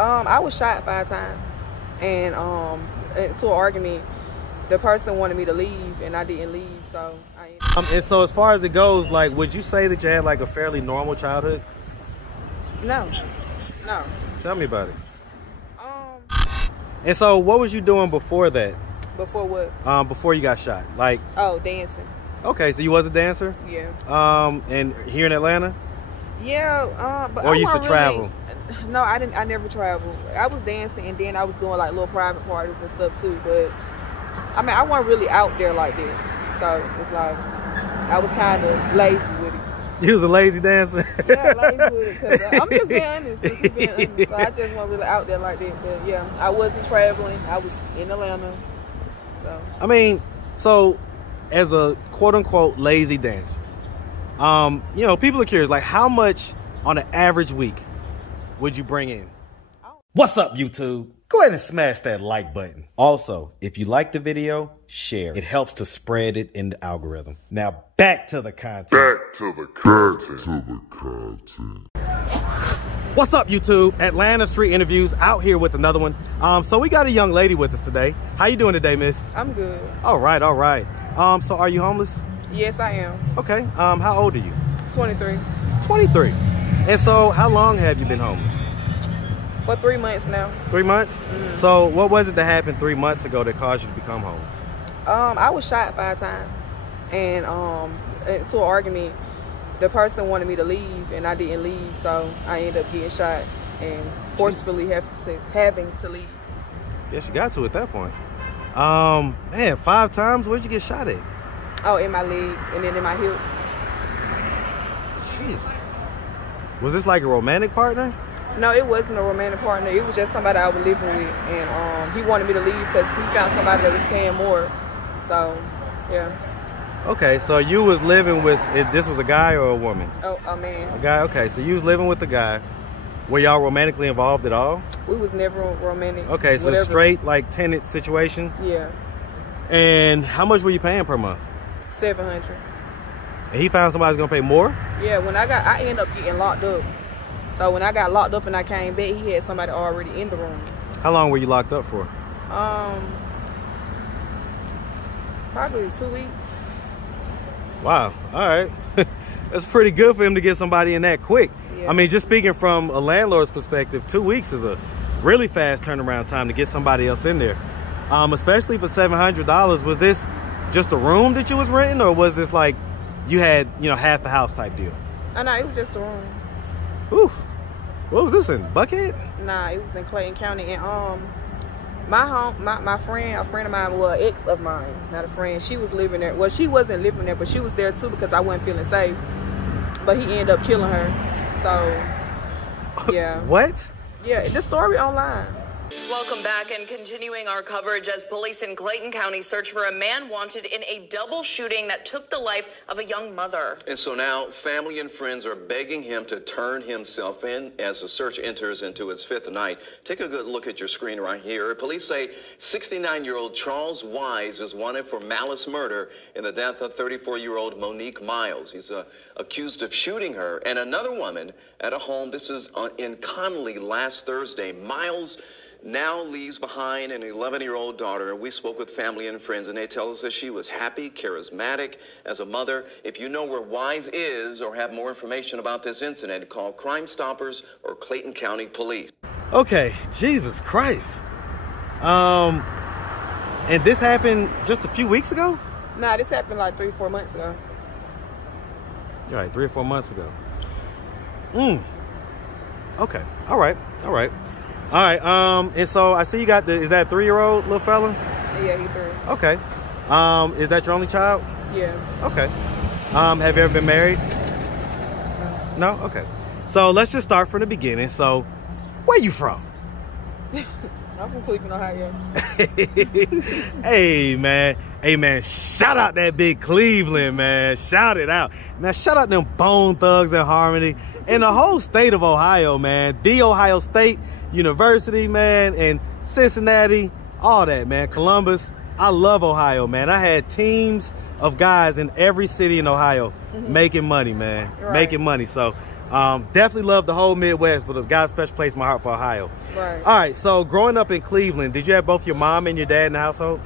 I was shot 5 times, and to an argument, the person wanted me to leave, and I didn't leave, so I. And so as far as it goes, like, would you say that you had like a fairly normal childhood? No. Tell me about it. And so, what was you doing before that? Before what? Before you got shot, like. Oh, dancing. Okay, so you was a dancer? Yeah. And here in Atlanta? Yeah, but or I used to travel? No, I didn't. I never traveled. I was dancing, and then I was doing like little private parties and stuff too. But I mean, I wasn't really out there like that. So it's like I was kind of lazy with it. You was a lazy dancer? Yeah, lazy with it. Cause I'm just being honest. So I just wasn't really out there like that. But yeah, I wasn't traveling. I was in Atlanta. So I mean, so as a quote unquote lazy dancer, you know, people are curious, like how much on an average week would you bring in? What's up, YouTube? Go ahead and smash that like button. Also, if you like the video, share. It helps to spread it in the algorithm. Now back to the content. What's up, YouTube? Atlanta Street Interviews out here with another one. So we got a young lady with us today. How you doing today, miss? I'm good. All right. So are you homeless? Yes, I am. Okay. How old are you? 23. 23. And so how long have you been homeless? For 3 months now. 3 months? Mm-hmm. So what was it that happened 3 months ago that caused you to become homeless? I was shot 5 times, and to an argument, the person wanted me to leave, and I didn't leave, so I ended up getting shot and forcefully having to leave. Yes, you got to at that point. Man, 5 times? Where'd you get shot at? Oh, in my legs and then in my hip. Jesus. Was this like a romantic partner? No, it wasn't a romantic partner. It was just somebody I was living with, and he wanted me to leave because he found somebody that was paying more. So, yeah. Okay, so you was living with, this was a guy or a woman? Oh, a man. A guy, okay. So you was living with the guy. Were y'all romantically involved at all? We was never romantic. Okay, so whatever. Straight, like, tenant situation? Yeah. And how much were you paying per month? $700. And he found somebody was gonna pay more? Yeah, I ended up getting locked up. So when I got locked up and I came back, he had somebody already in the room. How long were you locked up for? Probably 2 weeks. Wow, all right. That's pretty good for him to get somebody in that quick. Yeah. I mean, just speaking from a landlord's perspective, 2 weeks is a really fast turnaround time to get somebody else in there. Especially for $700. Was this just a room that you was renting, or was this like you had, you know, half the house type deal? Oh, no, it was just a room. Oof. What was this in? Buckhead? Nah, it was in Clayton County. And my friend, a friend of mine, well, ex of mine, not a friend, she was living there. Well, she wasn't living there, but she was there too because I wasn't feeling safe. But he ended up killing her. So, yeah. What? Yeah, the story online. Welcome back, and continuing our coverage as police in Clayton County search for a man wanted in a double shooting that took the life of a young mother. And so now family and friends are begging him to turn himself in as the search enters into its 5th night. Take a good look at your screen right here. Police say 69-year-old Charles Wise is wanted for malice murder in the death of 34-year-old Monique Miles. He's accused of shooting her and another woman at a home. This is in Connolly last Thursday. Miles now leaves behind an 11-year-old daughter. We spoke with family and friends, and they tell us that she was happy, charismatic as a mother. If you know where Wise is or have more information about this incident, call Crime Stoppers or Clayton County Police. Okay, Jesus Christ. And this happened just a few weeks ago? Nah, this happened like 3-4 months ago. All right, 3 or 4 months ago. Okay, all right. And so I see you got is that a 3-year-old little fella? Yeah, he's 3. Okay. Is that your only child? Yeah. Okay. Have you ever been married? No? Okay. So let's just start from the beginning. So where you from? I'm from Cleveland, Ohio. Hey man, shout out that big Cleveland, man. Shout it out. Man, shout out them Bone Thugs and Harmony and the whole state of Ohio, man. The Ohio State University, man, and Cincinnati, all that, man. Columbus. I love Ohio, man. I had teams of guys in every city in Ohio making money, man. Right. Making money. So Definitely love the whole Midwest, but I've got a special place in my heart for Ohio. Right. All right, so growing up in Cleveland, did you have both your mom and your dad in the household?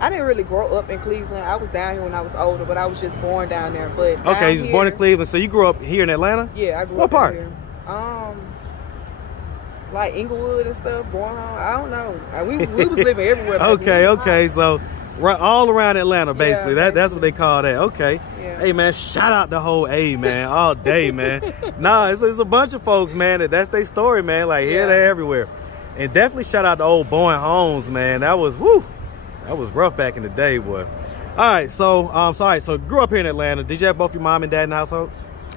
I didn't really grow up in Cleveland. I was down here when I was older, but I was just born down there. But okay, you was born in Cleveland, so you grew up here in Atlanta? Yeah, I grew up part? Here. Like Inglewood and stuff, born home. I don't know. We was living everywhere. Okay, so all around Atlanta, basically. Yeah, That's what they call that. Okay. Yeah. Hey, man, shout out the whole A, man, all day, man. Nah, it's a bunch of folks, man, that's their story, man. Like, here, they're everywhere. And definitely shout out to old Bowen Homes, man. That was, whoo, that was rough back in the day, boy. All right, so grew up here in Atlanta. Did you have both your mom and dad in the household?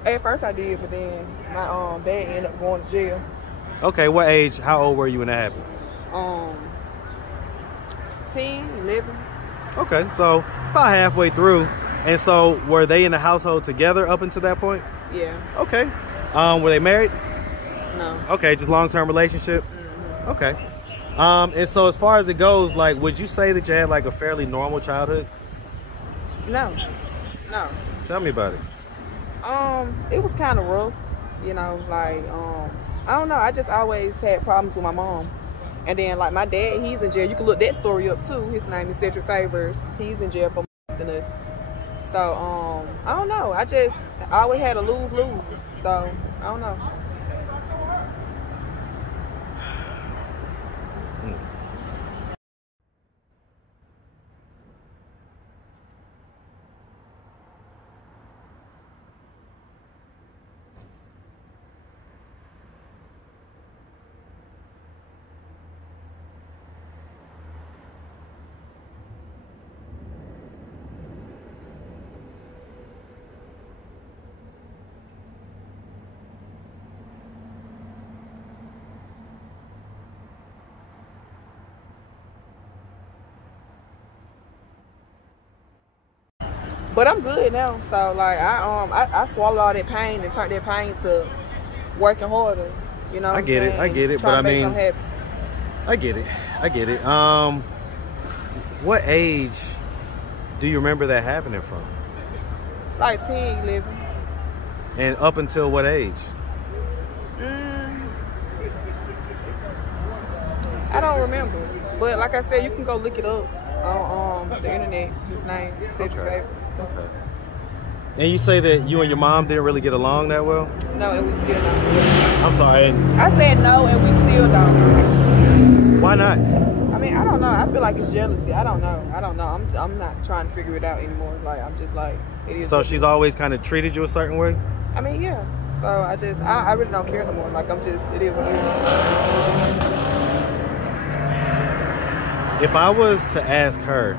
At first I did, but then my dad ended up going to jail. Okay, what age, how old were you when that happened? 10, 11. Okay, so about halfway through. And so were they in the household together up until that point? Yeah. Okay. Were they married? No. Okay, just long-term relationship? Mm-hmm. Okay. And so as far as it goes, like, would you say that you had like a fairly normal childhood? No. Tell me about it. It was kind of rough, you know, like, I don't know, I just always had problems with my mom. And then, like, my dad, he's in jail. You can look that story up, too. His name is Cedric Favors. He's in jail for molesting us. So, I don't know. I always had a lose-lose. So, I don't know. But I'm good now. So like I swallowed all that pain and turned that pain to working harder. You know what I get it. But I mean, I get it. What age do you remember that happening from? Like 10, 11. And up until what age? I don't remember. But like I said, you can go look it up on the internet. His name is Cedric Favors. Okay. And you say that you and your mom didn't really get along that well? No, and we still don't. I'm sorry. I said no, and we still don't. Why not? I mean, I don't know. I feel like it's jealousy. I don't know. I'm not trying to figure it out anymore. Like, I'm just like, it is. So she's always kind of treated you a certain way? I mean, yeah. So I really don't care no more. Like, it is what it is. If I was to ask her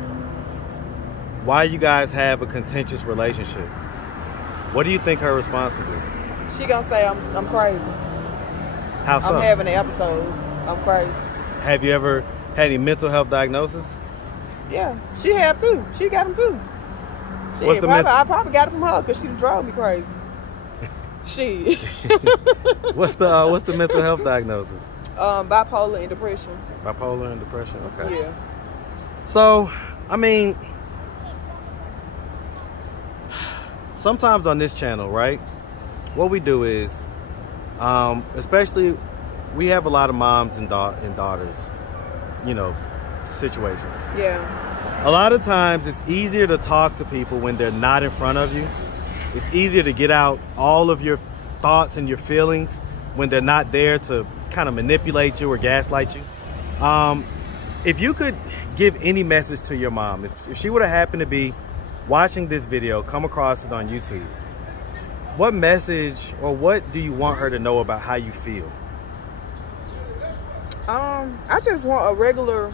why you guys have a contentious relationship, what do you think her response would be? She gonna say I'm crazy. How so? I'm having an episode. I'm crazy. Have you ever had any mental health diagnosis? Yeah, she have too. She got them too. I probably got it from her because she drove me crazy. She. What's the mental health diagnosis? Bipolar and depression. Bipolar and depression. Okay. Yeah. So, I mean, sometimes on this channel, right, what we do is, especially, we have a lot of moms and daughters, you know, situations. Yeah. A lot of times it's easier to talk to people when they're not in front of you. It's easier to get out all of your thoughts and your feelings when they're not there to kind of manipulate you or gaslight you. If you could give any message to your mom, if she would have happened to be watching this video, come across it on YouTube, what message or what do you want her to know about how you feel? I just want a regular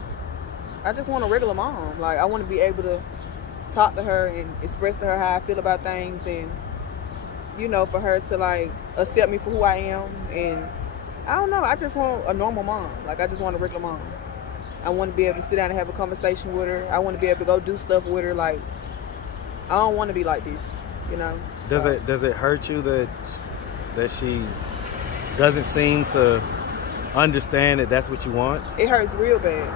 mom. Like, I want to be able to talk to her and express to her how I feel about things, and, you know, for her to, like, accept me for who I am. And I don't know, I just want a normal mom. Like, I just want a regular mom. I want to be able to sit down and have a conversation with her. I want to be able to go do stuff with her. Like, I don't want to be like this, you know. Does it hurt you that she doesn't seem to understand that that's what you want? It hurts real bad.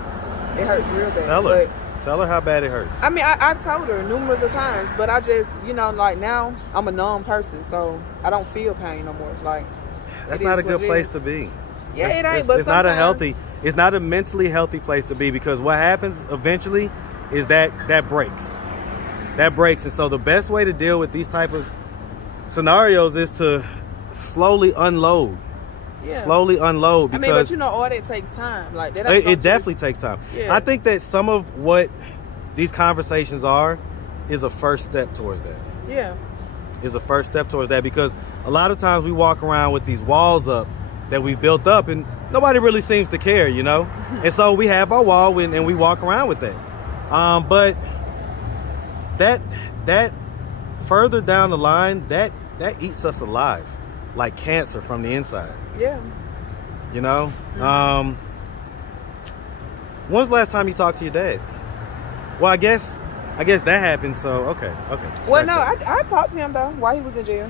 It hurts real bad. Tell her. Tell her how bad it hurts. I mean, I've told her numerous of times, but I just, you know, like now I'm a numb person, so I don't feel pain no more. Like, that's not a good place to be. Yeah, it ain't. But it's not a healthy. It's not a mentally healthy place to be, because what happens eventually is that breaks. That breaks, and so the best way to deal with these type of scenarios is to slowly unload. Yeah. Slowly unload. Because, I mean, but you know, all that takes time. Like that. It definitely takes time. Yeah. I think that some of what these conversations are is a first step towards that. Yeah. Is a first step towards that, because a lot of times we walk around with these walls up that we've built up, and nobody really seems to care, you know. And so we have our wall, and we walk around with that. But that further down the line, that eats us alive, like cancer from the inside. Yeah. You know. When's the last time you talked to your dad? Well, I guess that happened. So okay. Well, no, I talked to him though while he was in jail.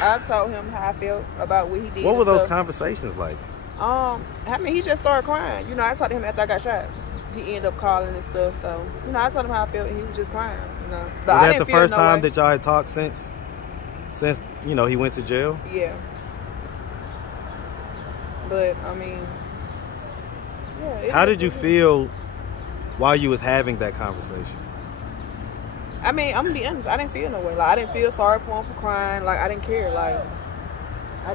I told him how I felt about what he did. What were those conversations like? I mean, he just started crying. You know, I talked to him after I got shot. He ended up calling and stuff. So, you know, I told him how I felt, and he was just crying. You know, but was that the first time that y'all had talked since you know he went to jail? Yeah. But I mean, yeah. How did you feel while you was having that conversation? I mean, I'm gonna be honest. I didn't feel no way. Like, I didn't feel sorry for him for crying. Like, I didn't care. Like, I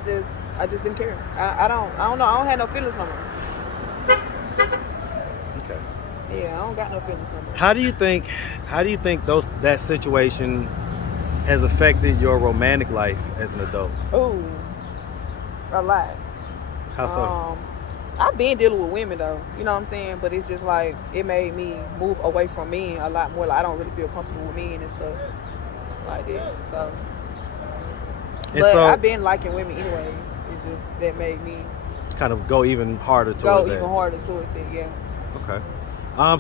just didn't care. I don't know. I don't have no feelings no more. Okay. Yeah, I don't got no feelings no more. How do you think that situation has affected your romantic life as an adult? Oh, a lot. How so? I've been dealing with women though, you know what I'm saying? But it's just like, it made me move away from men a lot more. Like, I don't really feel comfortable with men and stuff like that. So, but I've been liking women anyways. It's just that made me kind of go even harder towards that. Yeah. Okay.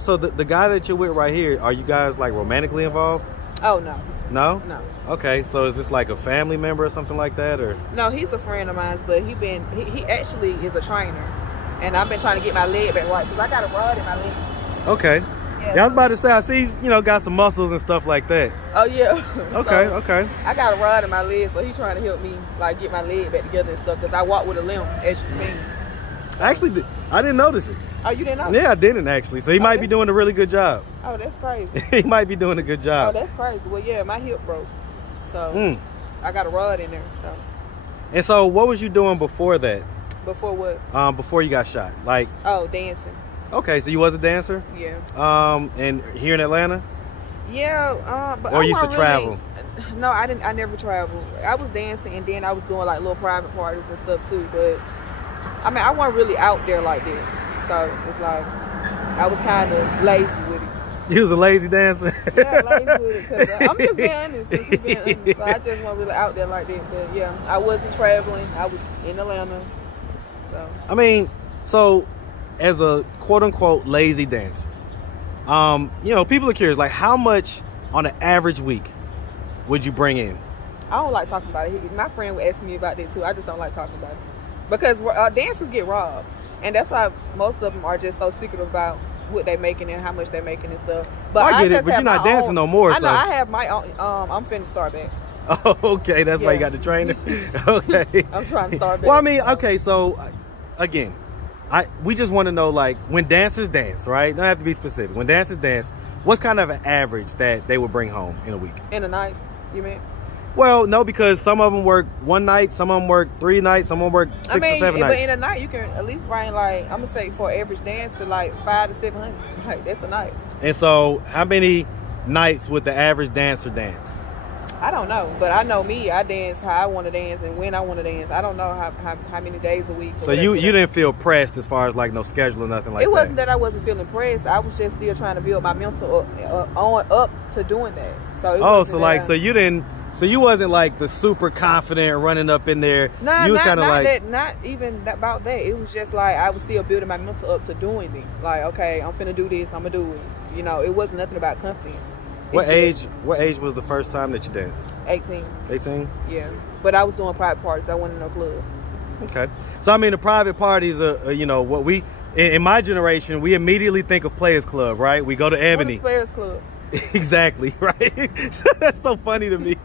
So the guy that you're with right here, are you guys like romantically involved? Oh no. No? No. Okay, so is this like a family member or something like that, or? No, he's a friend of mine, but he actually is a trainer. And I've been trying to get my leg back right, because I got a rod in my leg. Okay. Yeah, I was about to say, I see, you know, got some muscles and stuff like that. Oh, yeah. Okay, so, okay. I got a rod in my leg, so he's trying to help me, like, get my leg back together and stuff, because I walk with a limp, as you can see. Actually, I didn't notice it. Oh, you didn't know? Yeah, I didn't, actually. So he might be doing a really good job. Oh, that's crazy. He might be doing a good job. Oh, that's crazy. Well, yeah, my hip broke. So, I got a rod in there, so. And so, what was you doing before that? Before what? Before you got shot. Like. Oh, dancing. Okay, so you was a dancer? Yeah. And here in Atlanta? Yeah, but or you used to travel? No, I didn't. I never traveled. I was dancing, and then I was doing like little private parties and stuff too. But I mean, I wasn't really out there like that. So it's like I was kind of lazy with it. You was a lazy dancer? Yeah, lazy with it. Cause I'm just being honest. So I just wasn't really out there like that. But yeah, I wasn't traveling. I was in Atlanta. So I mean, so as a quote-unquote lazy dancer, you know, people are curious, like how much on an average week would you bring in? I don't like talking about it. My friend would ask me about that too. I just don't like talking about it because dancers get robbed, and that's why most of them are just so secretive about what they making and how much they making and stuff. But I get it, but you're not dancing no more. I know. I have my own. I'm finna start back. Oh, okay. That's why you got the trainer. Okay. I'm trying to start back. Well, I mean, okay. So again, we just want to know, like, when dancers dance, right? Don't have to be specific. When dancers dance, what's kind of an average that they would bring home in a week? In a night, you mean? Well, no, because some of them work one night, some of them work 3 nights, some of them work 6 or 7 nights. But in a night, you can at least bring, like, I'm gonna say for average dance to like 500 to 700. Like, that's a night. And so, how many nights would the average dancer dance? I don't know, but I know me. I dance how I want to dance and when I want to dance. I don't know how many days a week. So you didn't feel pressed as far as like no schedule or nothing like that? It wasn't that I wasn't feeling pressed. I was just still trying to build my mental up to doing that. So you wasn't like the super confident running up in there. Nah, you was kind of like not even about that. It was just like I was still building my mental up to doing it. Like, okay, I'm finna do this. I'm gonna do it. You know, it wasn't nothing about confidence. What age was the first time that you danced? 18. 18? Yeah. But I was doing private parties. I wasn't in no club. Okay. So, I mean, the private parties are, you know, what we in my generation, we immediately think of Players Club, right? We go to Ebony. What is Players Club? Exactly, right? That's so funny to me.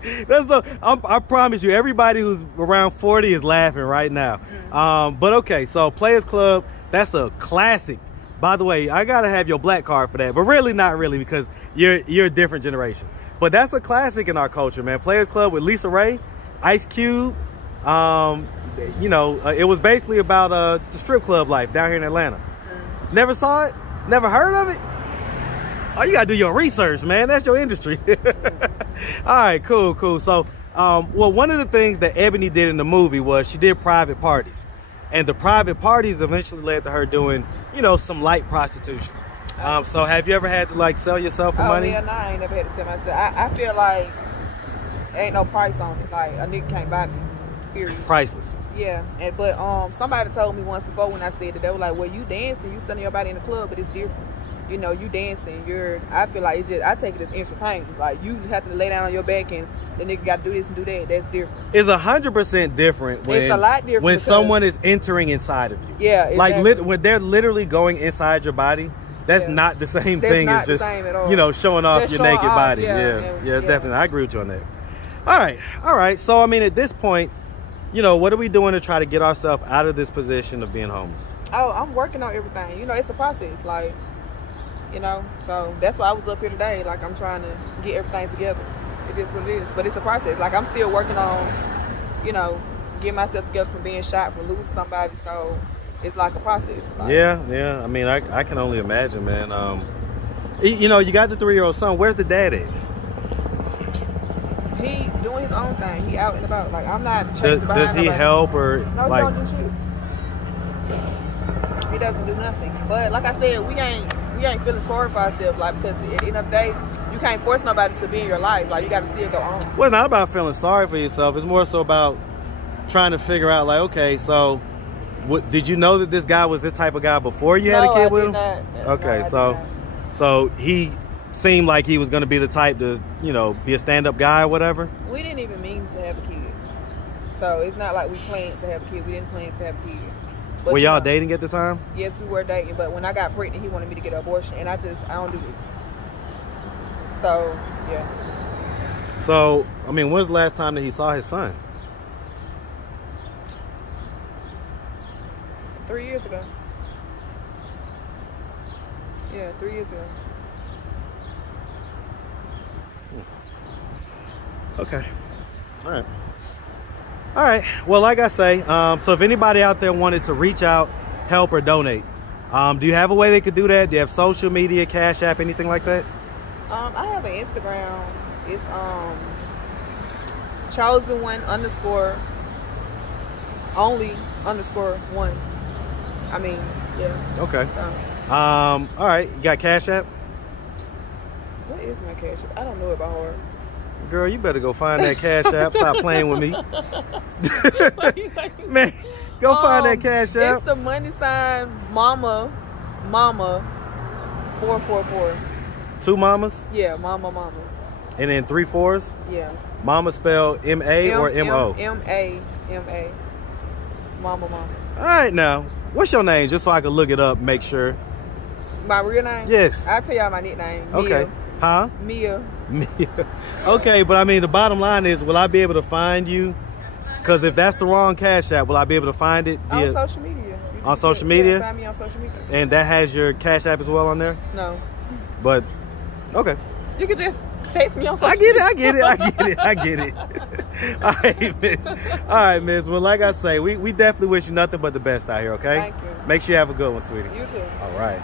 I promise you, everybody who's around 40 is laughing right now. But okay, so Players Club, that's a classic. By the way, I gotta have your black card for that, but really not really, because you're a different generation. But that's a classic in our culture, man. Players Club with Lisa Ray, Ice Cube. You know, it was basically about the strip club life down here in Atlanta. Never saw it? Never heard of it? Oh, you gotta do your research, man. That's your industry. All right, cool. So, well, one of the things that Ebony did in the movie was she did private parties. And the private parties eventually led to her doing, you know, some light prostitution. So have you ever had to, like, sell yourself for money? Yeah, no, I ain't never had to sell myself. I feel like ain't no price on it. Like, a nigga can't buy me, period. Priceless. Yeah, but somebody told me once before when I said that, they were like, well, you dancing, you selling your body in the club, but it's different. You know, you dancing, I feel like it's just, I take it as entertainment. Like, you have to lay down on your back and the nigga got to do this and do that. That's different. It's 100% different when, it's a lot different when someone is entering inside of you. Yeah, exactly. Like, when they're literally going inside your body, that's not the same thing as just, you know, showing off your naked body. Yeah, it's definitely, I agree with you on that. All right. So, I mean, at this point, you know, what are we doing to try to get ourselves out of this position of being homeless? Oh, I'm working on everything. You know, it's a process. Like, you know, so that's why I was up here today. Like, I'm trying to get everything together. It is what it is, but it's a process. Like, I'm still working on, you know, getting myself together from being shot, from losing somebody. So it's like a process. Like, yeah. I mean, I can only imagine, man. You know, you got the 3-year-old son. Where's the dad at? He doing his own thing. He out and about. Like, I'm not chasing behind Does he help or no, like? He don't do shit. He doesn't do nothing. But like I said, we ain't feeling sorry for ourselves. Like, because at the end of the day, you can't force nobody to be in your life. Like, you got to still go on. Well, it's not about feeling sorry for yourself. It's more so about trying to figure out, like, okay, so did you know that this guy was this type of guy before you had a kid with him? Not. Okay, no, so he seemed like he was going to be the type to, you know, be a stand-up guy or whatever? We didn't even mean to have a kid. So it's not like we planned to have a kid. We didn't plan to have a kid. But were y'all dating at the time? Yes, we were dating. But when I got pregnant, he wanted me to get an abortion. And I don't do it. So, yeah. So, I mean, when's the last time that he saw his son? 3 years ago. Yeah, 3 years ago. Okay. All right. Well, like I say, so if anybody out there wanted to reach out, help, or donate, do you have a way they could do that? Do you have social media, Cash App, anything like that? I have an Instagram. It's chosen_only_1. I mean, yeah. Okay. All right. You got Cash App? What is my Cash App? I don't know it by heart. Girl, you better go find that Cash App. Stop playing with me. Man, go find that Cash App. It's the money sign mama 444. 2 mamas? Yeah, mama. And then 3 4s? Yeah. Mama spelled M-A or M-O? M-A. Mama. All right, now, what's your name? Just so I can look it up, make sure. My real name? Yes. I'll tell y'all my nickname. Okay. Mia. Huh? Mia. Okay, but I mean, the bottom line is, will I be able to find you? Because if that's the wrong Cash App, will I be able to find it? On social media. On social media? Yeah, find me on social media. And that has your Cash App as well on there? No. But, okay. You can just text me on social media. I get it. All right, miss. Well, like I say, we definitely wish you nothing but the best out here, okay? Thank you. Make sure you have a good one, sweetie. You too. All right.